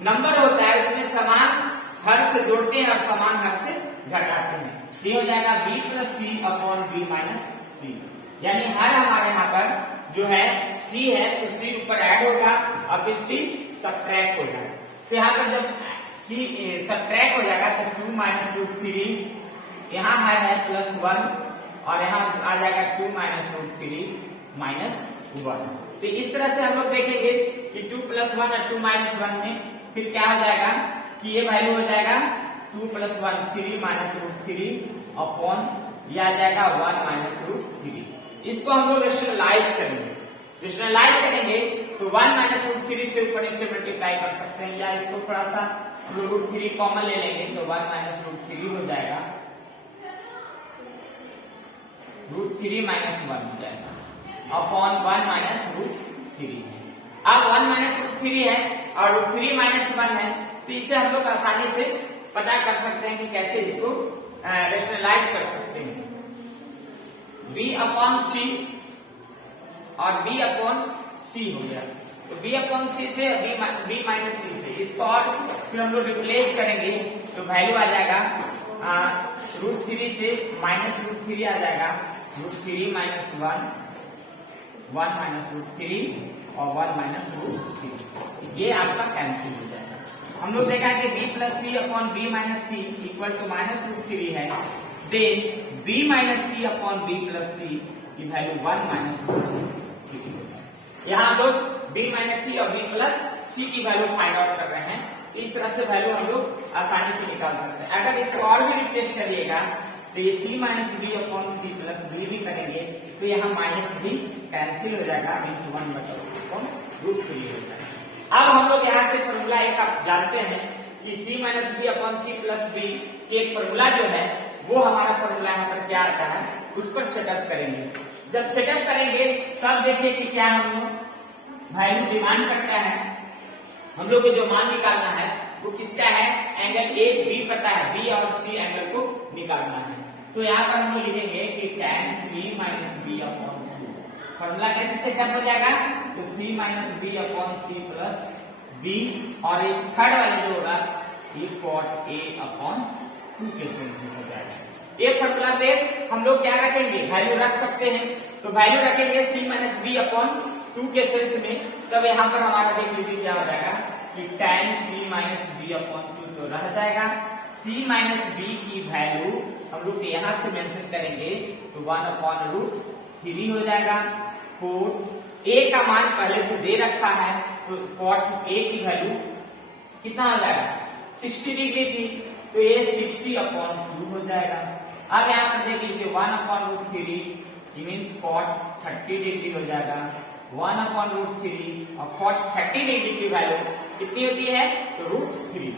नंबर होता है उसमें समान हर से जोड़ते हैं और समान हर से घटाते हैं। ये हो जाएगा b प्लस सी अपॉन बी माइनस सी, यानी हर हमारे यहाँ पर जो है c है तो c ऊपर ऐड होगा और फिर c सबट्रैक्ट हो जाएगा। तो यहाँ पर जब c सबट्रैक्ट हो जाएगा तो 2 माइनस रूट 3 यहाँ है प्लस 1 और यहाँ आ जाएगा 2 माइनस रूट 3 माइनस 1। तो इस तरह से हम लोग देखेंगे कि 2 प्लस 1 और 2 माइनस 1 में फिर क्या हो जाएगा कि ये वैल्यू हो जाएगा 2 प्लस 1 3 माइनस रूट 3 अपॉन ये आ जाएगा 1 माइनस रूट 3। इसको हम लोग रेशनलाइज करेंगे तो 1 माइनस रूट 3 से ऊपर नीचे मल्टीप्लाई कर सकते हैं या इसको थोड़ा सा हम लोग रूट 3 कॉमन ले लेंगे तो 1 माइनस रूट 3 हो जाएगा, रूट 3 माइनस 1 हो जाएगा अपॉन 1 माइनस रूट 3 है। अब 1 माइनस रूट 3 है और रूट 3 माइनस 1 है तो इसे हम लोग आसानी से पता कर सकते हैं कि कैसे इसको रेशनलाइज कर सकते हैं। b अपॉन सी और b अपॉन सी हो गया तो b अपॉन सी से b माइनस सी से इसको और फिर हम लोग रिप्लेस करेंगे तो वैल्यू आ जाएगा रूट 3 से माइनस रूट 3 आ जाएगा रूट 3 माइनस 1 माइनस रूट 3 और 1 माइनस रूट 3। ये आपका कैंसिल हो जाएगा। हम लोग देखा कि b plus C upon b minus c equal to minus root 3 है, देन b माइनस सी अपॉन बी प्लस सी की वैल्यू 1 माइनस रूट 3 होता है। यहाँ हम लोग b माइनस सी और b प्लस सी की वैल्यू फाइंड आउट कर रहे हैं। इस तरह से वैल्यू हम लोग आसानी से निकाल सकते हैं। अगर इसको और भी रिप्लेस करिएगा तो ये c minus B upon c plus b भी करेंगे तो यहाँ माइनस बी कैंसिल हो जाएगा, मीन्स 1 रूट 3 हो जाएगा। अब हम लोग यहाँ से फॉर्मूला एक आप जानते हैं कि c minus B upon c plus b की एक फॉर्मूला जो है वो हमारा फॉर्मूला यहाँ पर क्या आता है उस पर सेटअप करेंगे। जब सेटअप करेंगे तब देखिए कि क्या हम लोग वैल्यू डिमांड करता है, हम लोग को जो मान निकालना है वो किसका है, एंगल ए बी पता है, बी और सी एंगल को निकालना है। तो यहाँ पर हम लोग लिखेंगे कि tan c minus B upon 2। Formula कैसे सेटअप हो जाएगा तो c minus B upon c plus b और एक थर्ड वाला जो होगा ये cot a अपॉन 2 के सेंस में हो जाएगा। एक फॉर्मूला पे हम लोग क्या रखेंगे, वैल्यू रख सकते हैं तो वैल्यू रखेंगे c माइनस बी अपॉन 2 के सेंस में। तब यहाँ पर हमारा देख लीजिए क्या हो जाएगा कि tan c minus B upon 2 तो रह जाएगा, c माइनस बी की वैल्यू हम लोग यहाँ से मेंशन करेंगे तो 1 अपॉन रूट 3 हो जाएगा। 4 a का मान पहले से दे रखा है तो cot a की वैल्यू कितना हो जाएगा 60 डिग्री थी तो ये 60 अपॉन 2 हो जाएगा। अब यहाँ पर देख लीजिए 1 upon root 3 means cot 30 degree हो जाएगा। 1 अपॉन रूट 3 और cot 30 डिग्री की वैल्यू कितनी होती है तो रूट 3,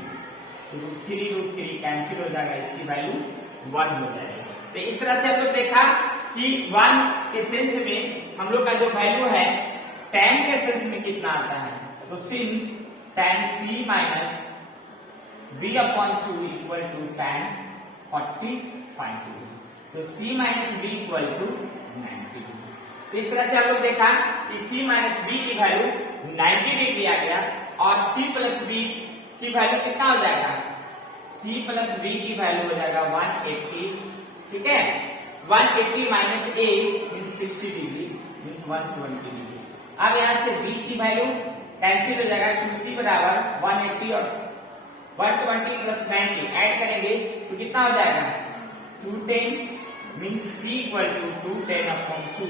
तो रूट 3 कैंसिल हो जाएगा, इसकी वैल्यू 1 हो जाएगी। तो इस तरह से हम लोग देखा कि 1 के सेंस में हम लोग का जो वैल्यू है tan के सेंस में कितना आता है तो since tan c minus b upon 2 equal to tan 45 degree तो c minus b equal to 90 degree. तो इस तरह से हम लोग देखा कि c माइनस b की वैल्यू 90 डिग्री आ गया और c प्लस b की वैल्यू कितना हो जाएगा, c प्लस b की वैल्यू हो जाएगा 180, ठीक है। 180 minus a means 60 degree means 120 degree. अब यहाँ से b की वैल्यू कैंसिल हो जाएगा, 2c बराबर 180 और 120 प्लस 90 ऐड करेंगे तो कितना हो जाएगा 210 means c equal to 210 upon 2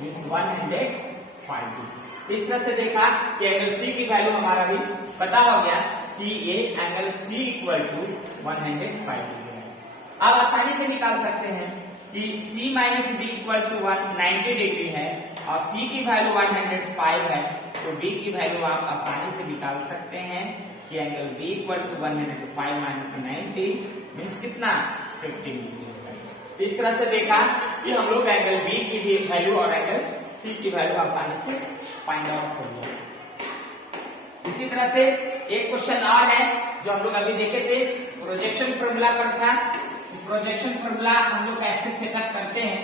means 150। इस तरह से देखा कि एंगल c की वैल्यू हमारा भी पता हो गया कि ये angle c equal to 105 degree है। अब आसानी से निकाल सकते हैं कि c minus b equal to 190 degree है और c की वैल्यू 105 है, तो b की वैल्यू आप आसानी से निकाल सकते हैं कि angle b equal to 105 minus 90 means कितना 15 डिग्री होगा। इस तरह से देखा कि हम लोग एंगल b की भी वैल्यू और एंगल c की वैल्यू आसानी से फाइंड आउट कर लिया। इसी तरह से एक क्वेश्चन और है जो हम लोग अभी देखे थे, प्रोजेक्शन फॉर्मूला पर था। प्रोजेक्शन फॉर्मूला हम लोग ऐसे सेटअप करते हैं।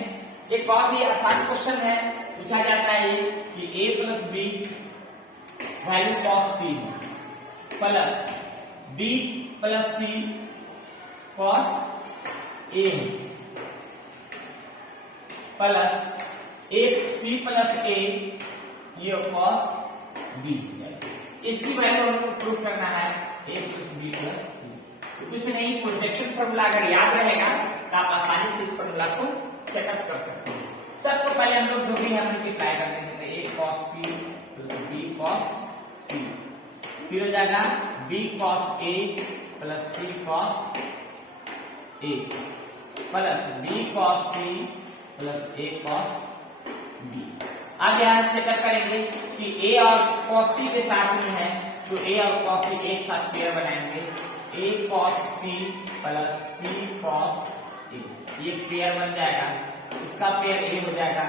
एक बहुत ही आसान क्वेश्चन है, पूछा जाता है कि a plus b value cos C plus b plus C cos a plus a c plus a ये कॉस b। इसकी वैल्यू हमको प्रूव करना है a plus b plus c। तो कुछ नहीं, प्रोजेक्शन फॉर्मूला अगर याद रहेगा तो आप आसानी से इस फॉर्मूला को सेटअप कर सकते हैं। सबको पहले हम लोग जो भी है मल्टीप्लाई कर देंगे, a cos c plus b cos c, फिर हो जाएगा b cos a plus c cos a plus b cos c plus a cos b। अब यहां सेटअप करेंगे कि a और cos c के साथ में है तो a और cos c एक साथ पेयर बनाएंगे, a cos c plus c cos a, ये पेयर बन जाएगा, इसका पेयर a हो जाएगा।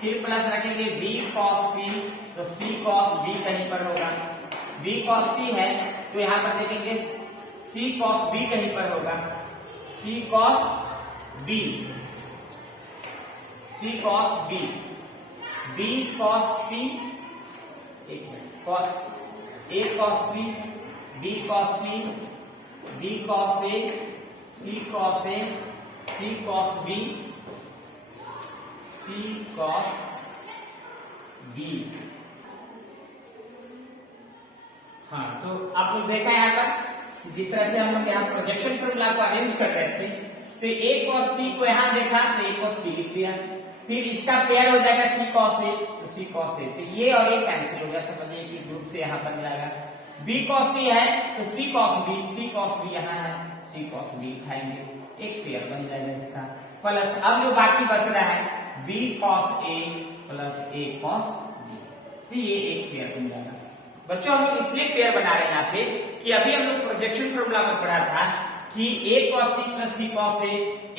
फिर प्लस रखेंगे b cos c तो c cos b कहीं पर होगा, b cos c है तो यहां पर देखेंगे c cos b कहीं पर होगा, c cos b, c cos b, b cos c, एक minute, cos a cos c, b cos c, b cos a, c cos a, c cos b, c cos b। हाँ, तो आप लोग देखा यहाँ पर जिस तरह से हम लोग यहाँ प्रोजेक्शन फॉर्मूला को अरेंज कर रहे थे, तो a cos c को यहाँ देखा तो a cos c लिख दिया, फिर इसका पेयर हो जाएगा c cos a तो c cos a, तो ये और ये कैंसिल हो गया, समझिए कि ग्रुप से यहाँ बन जाएगा। b cos c है तो c cos b यहाँ है, c cos b उठाएंगे, एक पेयर बन जाएगा इसका, प्लस अब जो बाकी बच रहा है b cos a plus a cos b, तो ये एक पेयर बन जाएगा। बच्चों हम लोग इसलिए पेयर बना रहे हैं यहाँ पे कि अभी हम लोग प्रोजेक्शन फॉर्मूला में पढ़ा था कि a cos c plus c cos a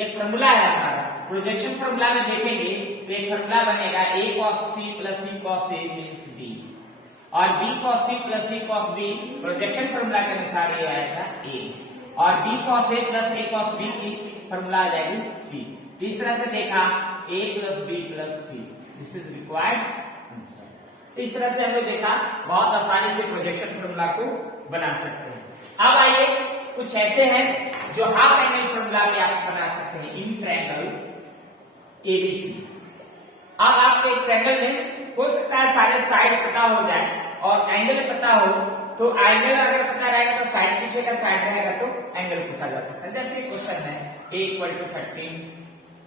एक फॉर्मूला है हमारा। प्रोजेक्शन फॉर्मूला में देखेंगे तो एक फॉर्मूला बनेगा a cos c plus c cos a means b, और b cos c plus c cos b projection formula के अनुसार ये आएगा a, और b cos a plus a cos b की फॉर्मूला आ जाएगी c। इस तरह से देखा a plus b plus c, this is required answer. इस तरह से हमने देखा बहुत आसानी से प्रोजेक्शन फॉर्मूला को बना सकते हैं। अब आइए कुछ ऐसे हैं जो हाफ एंगल फॉर्मूला में आप बना सकते हैं इन ट्रायंगल एबीसी। अब आपको एक ट्रायंगल में हो सकता है सारे साइड पता हो जाए और एंगल पता हो, तो एंगल अगर पता रहेगा तो साइड पूछेगा, साइड रहेगा तो एंगल पूछा जा सकता है। जैसे क्वेश्चन है a equal to 13,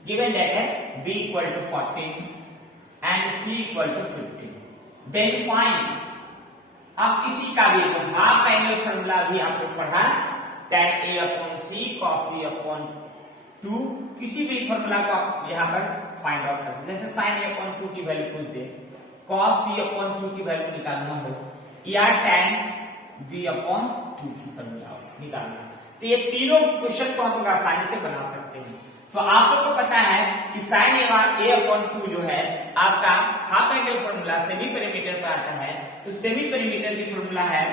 given that है b equal to 14 and c equal to 15, then find. अब किसी का भी हाफ एंगल फॉर्मूला भी आपको पढ़ा, tan a upon c cos c upon 2, किसी भी फॉर्मूला को आप यहाँ पर फाइंड आउट कर सकते हैं। जैसे sin a अपॉन 2 की वैल्यू पूछ दे, cos c अपॉन 2 की वैल्यू निकालना हो, या tan b अपॉन 2 की फॉर्मूला निकालना, तो ये तीनों क्वेश्चन को हम लोग आसानी से बना सकते हैं। तो आप लोग को पता है कि sin a अपॉन 2 जो है आपका half angle formula semi perimeter पर आता है, तो सेमी पेरीमीटर की फॉर्मूला है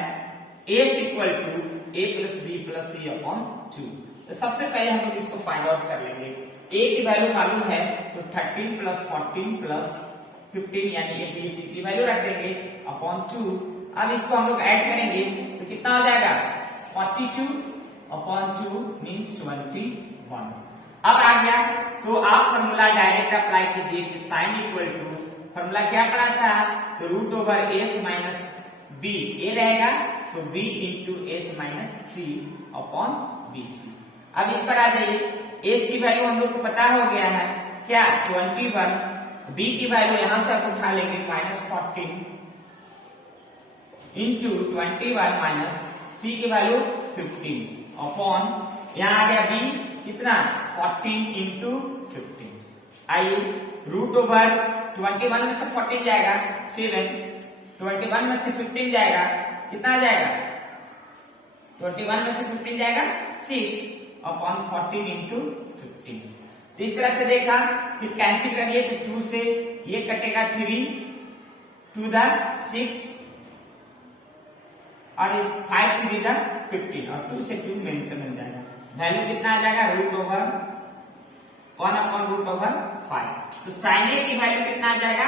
a equal to a plus b plus c upon 2। तो सबसे पहले हम लोग इसको फाइंड आउट कर लेंगे। a की वैल्यू मालूम है तो 13 प्लस 14 प्लस 15 यानी ये b c की वैल्यू रख देंगे अपॉन 2। अब इसको हम लोग ऐड करेंगे तो कितना हो जाएगा 42 अपॉन 2 मींस 21। अब आ गया तो आप फॉर्मूला डायरेक्ट अप्लाई कीजिए कि sin इक्वल टू फॉर्मूला क्या पढ़ा था? तो root over S minus B, A रहेगा तो बी इंटू एस माइनस सी अपॉन बी सी। अब इस पर आ जाइए, एस की वैल्यू हम लोग को पता हो गया है क्या? 21, बी की वैल्यू यहां से आप उठा लेंगे -14 इंटू 21 माइनस सी की वैल्यू 15 अपॉन यहां आ गया बी कितना? 14 इंटू 15। आइए रूट ओवर 21 में से 14 जाएगा 7, 21 में से 15 जाएगा कितना आ जाएगा? 21 में से 15 जाएगा 6 अपॉन 14 इंटू 15। तो इस तरह से देखा, फिर कैंसिल करिए तो 2 से ये कटेगा 3 2 द 6 और 5 3 द 15 और 2 से 2 मेंशन हो जाएगा। वैल्यू कितना आ जाएगा? Root over 1 upon root over 5। तो साइन ए की वैल्यू कितना आ जाएगा?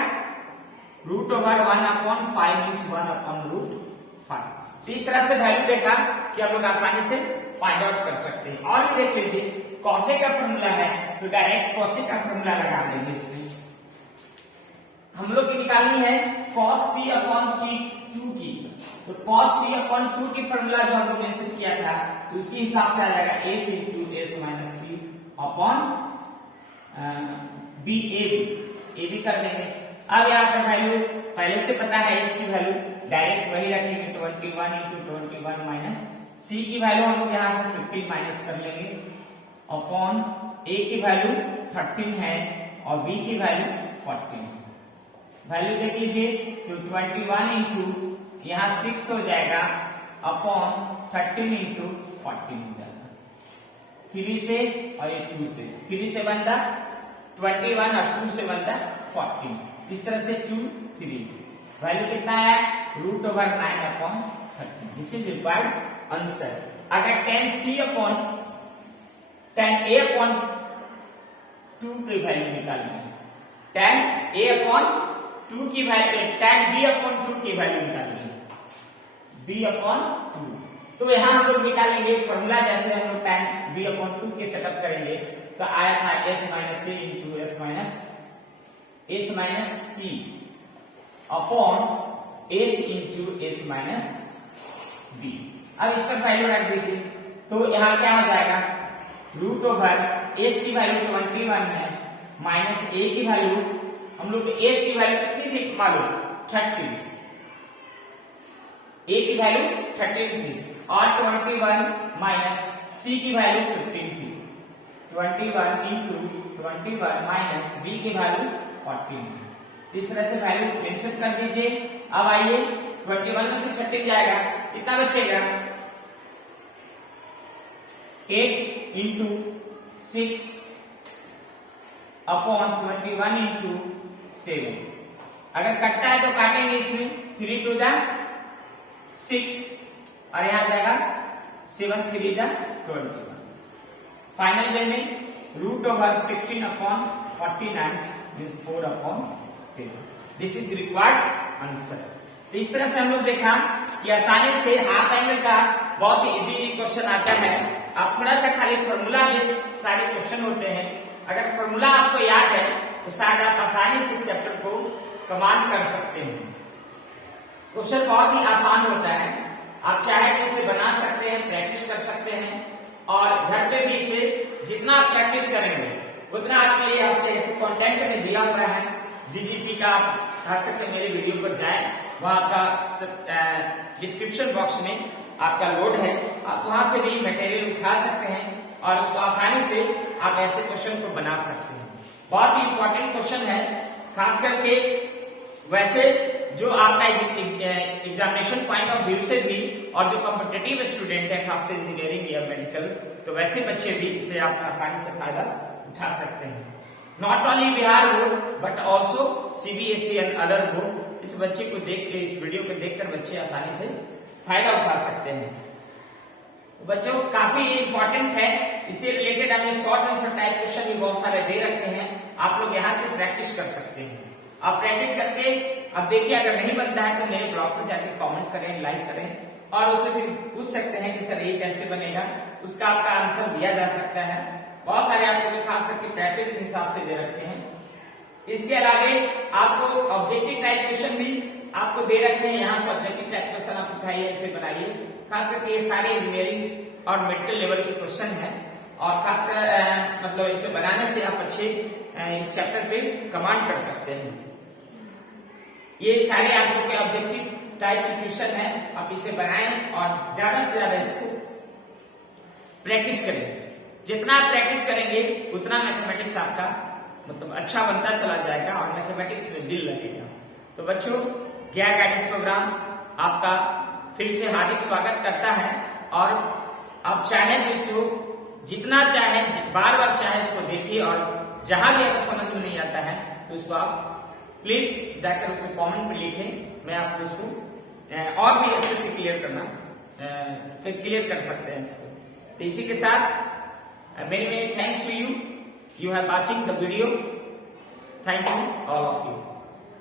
Root over 1 upon 5 means 1 upon root 5। तो इस तरह से वैल्यू देखा कि हम लोग आसानी से फाइंड आउट कर सकते हैं। और भी देख लीजिए, कॉसे का फॉर्मूला है तो डायरेक्ट कॉसे का फॉर्मूला लगा देंगे इसमें। हम लोग की निकालनी है cos c अपॉन t2 की, तो cos c अपॉन 2 की फॉर्मूला जो हम लोग मेंशन किया था तो उसके हिसाब से आ जाएगा s into S minus C upon b a b कर देंगे। अब यहाँ पर वैल्यू पहले से पता है, इसकी वैल्यू डायरेक्ट वही रखेंगे 21 इंटू 21 माइनस सी की वैल्यू हम लोग यहाँ से 15 माइनस कर लेंगे अपॉन ए की वैल्यू 13 है और बी की वैल्यू 14 है। वैल्यू देख लीजिए तो 21 इंटू यहाँ 6 हो जाएगा अपॉन 13 इंटू 14 हो जाएगा 3 से और ये 2 से, 3 से बनता 21 और 2 से बनता 14। इस तरह से 2 3 वैल्यू कितना है? Root over 9 upon 13। This is required answer. अगर 10c अपॉन 10a अपॉन 2 की वैल्यू निकालनी है, 10a अपॉन 2 की वैल्यू 10b अपॉन 2 की वैल्यू निकालनी है, b अपॉन 2। तो यहां हम लोग निकालेंगे फॉर्मूला, जैसे हम लोग 10b अपॉन 2 के सेटअप करेंगे तो आया था s minus c into s minus c upon s into s minus b। अब इस पर वैल्यू रख दीजिए तो यहाँ क्या हो जाएगा? रूट ओवर s की वैल्यू 21 है माइनस a की वैल्यू, हम लोग s की वैल्यू कितनी थी मालूम? 30, a की वैल्यू 13 थी और 21 माइनस c की वैल्यू 15 थी। 21 इंटू 21 माइनस b की वैल्यू 14। इस तरह से वैल्यू मेंशन कर दीजिए। अब आइए 21 में से 13 जाएगा कितना बचेगा? 8 इंटू 6 अपॉन 21 इंटू 7। अगर कटता है तो काटेंगे इसमें 3 टू द 6 और यहां जाएगा 7 3 द 21। फाइनल वे में root over 16 upon 49 means 4 upon 7। This is required answer. तो इस तरह से हम लोग देखा कि आसानी से हाफ एंगल का बहुत इजी क्वेश्चन आता है। आप थोड़ा सा खाली फॉर्मूला बेस्ड सारे क्वेश्चन होते हैं, अगर फॉर्मूला आपको याद है तो शायद आप आसानी से चैप्टर को कमांड कर सकते हैं। क्वेश्चन बहुत ही आसान होता है, आप चाहे तो इसे बना सकते हैं, प्रैक्टिस कर सकते हैं और घर पे भी इसे जितना आप प्रैक्टिस करेंगे उतना आपके लिए आपके ऐसे कंटेंट में दिया हुआ है जीडीपी का, खास करके मेरे वीडियो पर जाए, वहां आपका डिस्क्रिप्शन बॉक्स में आपका लोड है, आप वहां से भी मटेरियल उठा सकते हैं और उसको आसानी से आप ऐसे क्वेश्चन को बना सकते हैं। बहुत ही इंपॉर्टेंट क्वेश्चन है, खास करके वैसे जो आपका एग्जामिनेशन पॉइंट ऑफ व्यू से भी और जो कॉम्पिटिटिव स्टूडेंट है खासकर इंजीनियरिंग या मेडिकल, तो वैसे बच्चे भी इससे आप आसानी से फायदा उठा सकते हैं। Not only Bihar board but also CBSE and other board इस बच्चे को देख के, इस वीडियो को देखकर बच्चे आसानी से फायदा उठा सकते हैं। तो बच्चों काफी इंपॉर्टेंट है, इससे रिलेटेड हमने शॉर्ट आंसर टाइप क्वेश्चन भी बहुत सारे दे रखे हैं, आप लोग यहाँ से प्रैक्टिस कर सकते हैं। आप प्रैक्टिस करके अब देखिए, अगर नहीं बनता है तो मेरे ब्लॉग पर जाके कमेंट करें, लाइक करें और उससे फिर पूछ सकते हैं कि सर ये कैसे बनेगा, उसका आपका आंसर दिया जा सकता है। बहुत सारे आप लोग खास करके प्रैक्टिस के हिसाब से दे रखे हैं। इसके अलावा आपको ऑब्जेक्टिव टाइप क्वेश्चन भी आपको दे रखे हैं, यहाँ से ऑब्जेक्टिव टाइप क्वेश्चन आप उठाइए, इसे बनाइए। खास करके ये सारे इंजीनियरिंग और मेडिकल लेवल के क्वेश्चन है, और खासकर मतलब इसे बनाने से आप अच्छे इस चैप्टर पे कमांड कर सकते हैं। ये सारे आप लोग के ऑब्जेक्टिव टाइप के क्वेश्चन है, आप इसे बनाएं और ज्यादा से ज्यादा इसको प्रैक्टिस करें। जितना आप प्रैक्टिस करेंगे उतना मैथमेटिक्स आपका मतलब अच्छा बनता चला जाएगा और मैथमेटिक्स में दिल लगेगा। तो बच्चों, ज्ञा गाइडेंस प्रोग्राम आपका फिर से हार्दिक स्वागत करता है, और आप चाहे तो इसको जितना चाहे बार बार चाहे इसको देखिए, और जहां भी आपको समझ में नहीं आता है तो उसको आप प्लीज जाकर उसे कमेंट में लिखें, मैं आपको इसको और भी अच्छे से क्लियर कर सकते हैं इसको। तो इसी के साथ many thanks to you have watching the video. Thank you all of you.